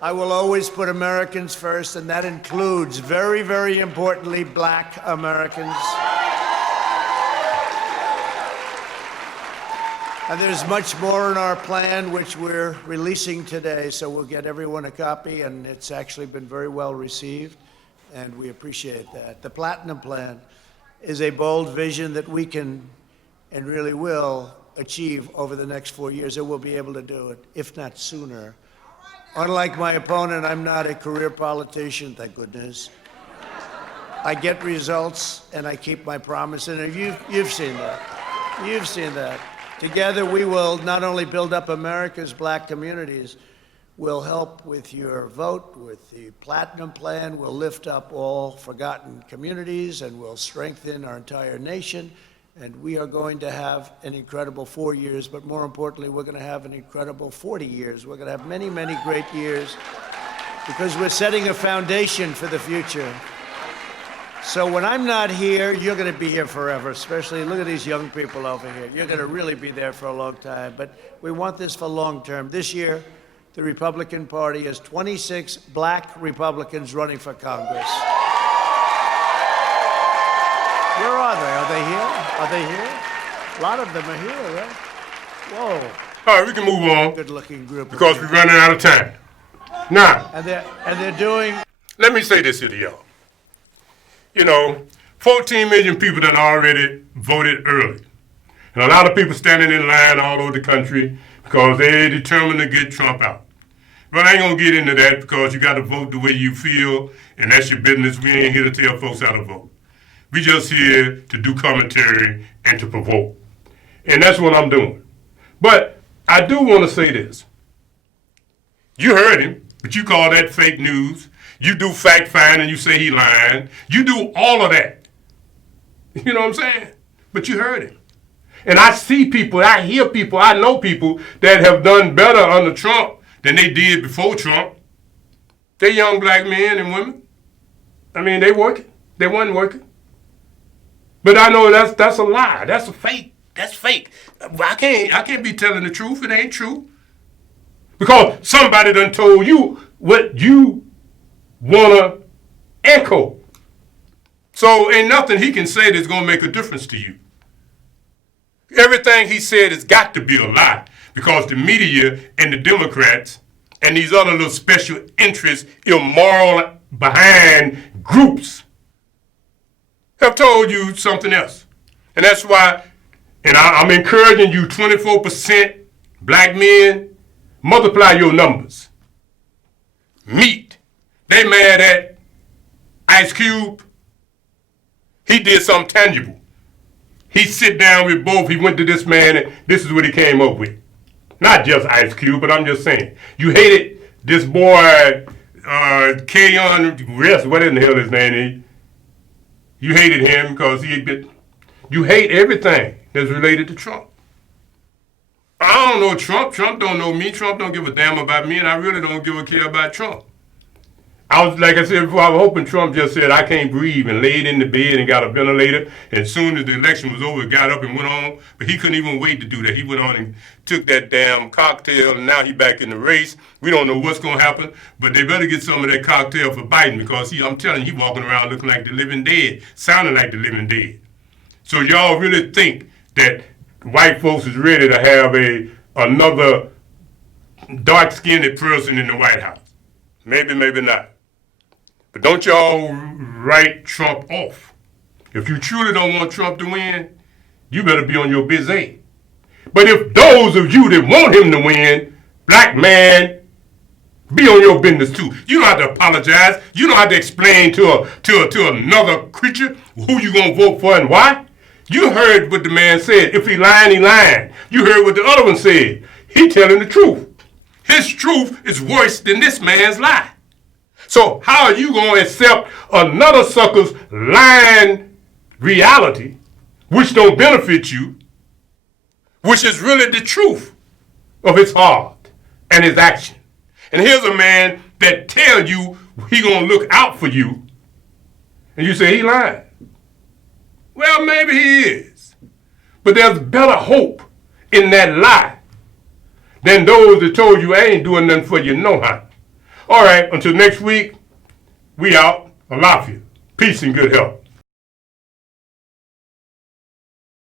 I will always put Americans first, and that includes, very, very importantly, black Americans. And there's much more in our plan, which we're releasing today, so we'll get everyone a copy, and it's actually been very well received, and we appreciate that. The Platinum Plan is a bold vision that we can and really will achieve over the next 4 years, and we'll be able to do it, if not sooner. Unlike my opponent, I'm not a career politician, thank goodness. I get results, and I keep my promise, and you've seen that. You've seen that. Together, we will not only build up America's black communities, we'll help with your vote, with the Platinum Plan, we'll lift up all forgotten communities, and we'll strengthen our entire nation. And we are going to have an incredible 4 years, but more importantly, we're going to have an incredible 40 years. We're going to have many, many great years because we're setting a foundation for the future. So when I'm not here, you're going to be here forever, especially look at these young people over here. You're going to really be there for a long time, but we want this for long term. This year, the Republican Party has 26 black Republicans running for Congress. Where are they? Are they here? Are they here? A lot of them are here, right? Whoa. All right, we can move on. Good-looking group. Because we're running out of time. Now. And they're doing. Let me say this to y'all. You know, 14 million people that already voted early. And a lot of people standing in line all over the country because they determined to get Trump out. But I ain't gonna get into that because you got to vote the way you feel, and that's your business. We ain't here to tell folks how to vote. We just here to do commentary and to provoke. And that's what I'm doing. But I do want to say this. You heard him, but you call that fake news. You do fact find and you say he lying. You do all of that. You know what I'm saying? But you heard him. And I see people, I hear people, I know people that have done better under Trump than they did before Trump. They're young black men and women. I mean, they working. They wasn't working. But I know that's a lie. That's a fake. That's fake. I can't be telling the truth. It ain't true. Because somebody done told you what you wanna echo. So ain't nothing he can say that's gonna make a difference to you. Everything he said has got to be a lie because the media and the Democrats and these other little special interests, immoral behind groups have told you something else. And that's why, and I'm encouraging you 24% black men, multiply your numbers. Meet. They mad at Ice Cube. He did something tangible. He sit down with both. He went to this man, and this is what he came up with. Not just Ice Cube, but I'm just saying. You hated this boy, Keon West, what in the hell his name is. You hated him because you hate everything that's related to Trump. I don't know Trump. Trump don't know me. Trump don't give a damn about me, and I really don't give a care about Trump. I was, like I said before, I was hoping Trump just said, I can't breathe, and laid in the bed and got a ventilator. And as soon as the election was over, got up and went on. But he couldn't even wait to do that. He went on and took that damn cocktail, and now he back in the race. We don't know what's going to happen, but they better get some of that cocktail for Biden because I'm telling you, he walking around looking like the living dead, sounding like the living dead. So y'all really think that white folks is ready to have another dark-skinned person in the White House? Maybe, maybe not. But don't y'all write Trump off. If you truly don't want Trump to win, you better be on your busy. But if those of you that want him to win, black man, be on your business too. You don't have to apologize. You don't have to explain to another creature who you gonna vote for and why. You heard what the man said. If he lying, he lying. You heard what the other one said. He telling the truth. His truth is worse than this man's lie. So how are you going to accept another sucker's lying reality, which don't benefit you, which is really the truth of his heart and his action? And here's a man that tell you he going to look out for you, and you say he lying. Well, maybe he is. But there's better hope in that lie than those that told you I ain't doing nothing for you no how. All right, until next week, we out. Alafia. Peace and good health.